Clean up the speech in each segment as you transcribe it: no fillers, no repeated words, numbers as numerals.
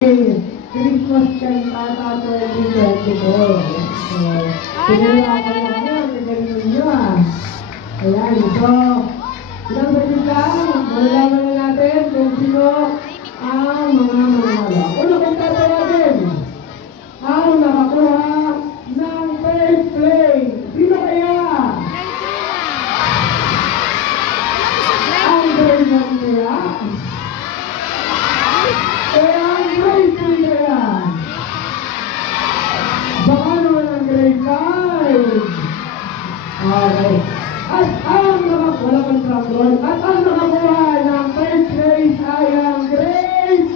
Christmas Cantata 2024. Pinalakan na kami, nagaling ninyo Ayan, so, ilang bagay lang, malalaman na natin kung sino ang mga mananalo. Una kong tatawagin, ang nakakuha ng first place. Sino kaya? Ang version nila. Kaya ang grade 3 na yan. Baka naman ang grade 5. Okay. At ang wala pang trouble. At ang nakakuha ng first place ay ang grade.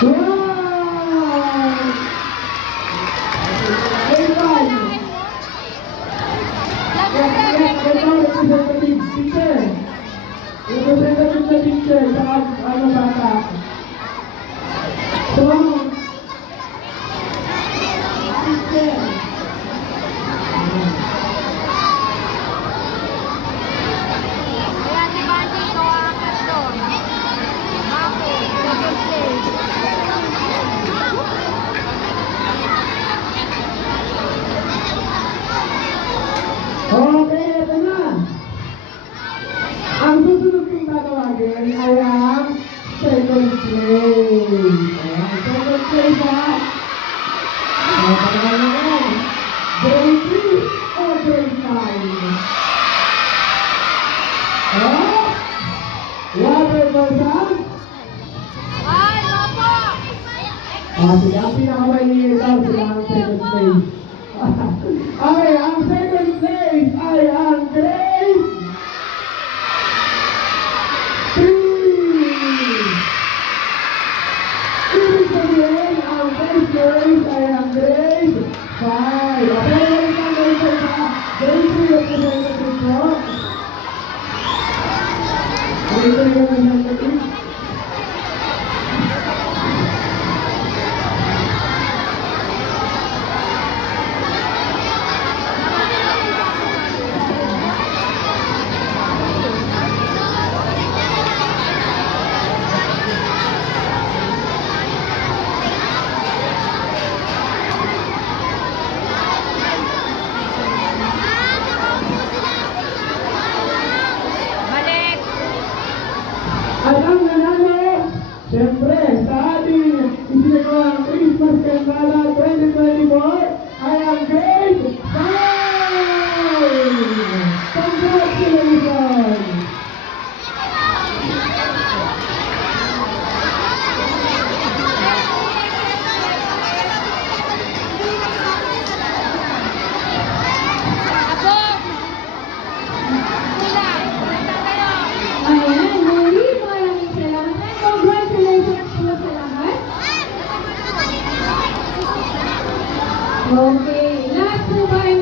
Wow! Grade 5. Representative teacher. Representative na teacher sa ano bata. So, teacher. Ayan, di ba dito ang kasyon? Mako, second place. Okay, ito na. Ang susunod kong tatawagin ay ang second place. Ayan, second place Pagkakas naman. Grade 3 o grade 5? Water person? Ay, Mako! Sila ang pinakamaliliit daw, sila ang second place. Okay, ang second place ay ang grade 3. Ibig sabihin, ang first place ay ang grade 5. Okay, wait lang grade 5 ha. Grade 3 representative po. Grade 3 representative. Balik! At ang nanalo, siyempre, sa ating isinagawa Christmas Cantata 2024 ay ang grade 5! Congratulations! Ako! Kulang! Punta kayo! Ayan, maraming salamat. And congratulations po sa lahat. Okay, lahat po ba ay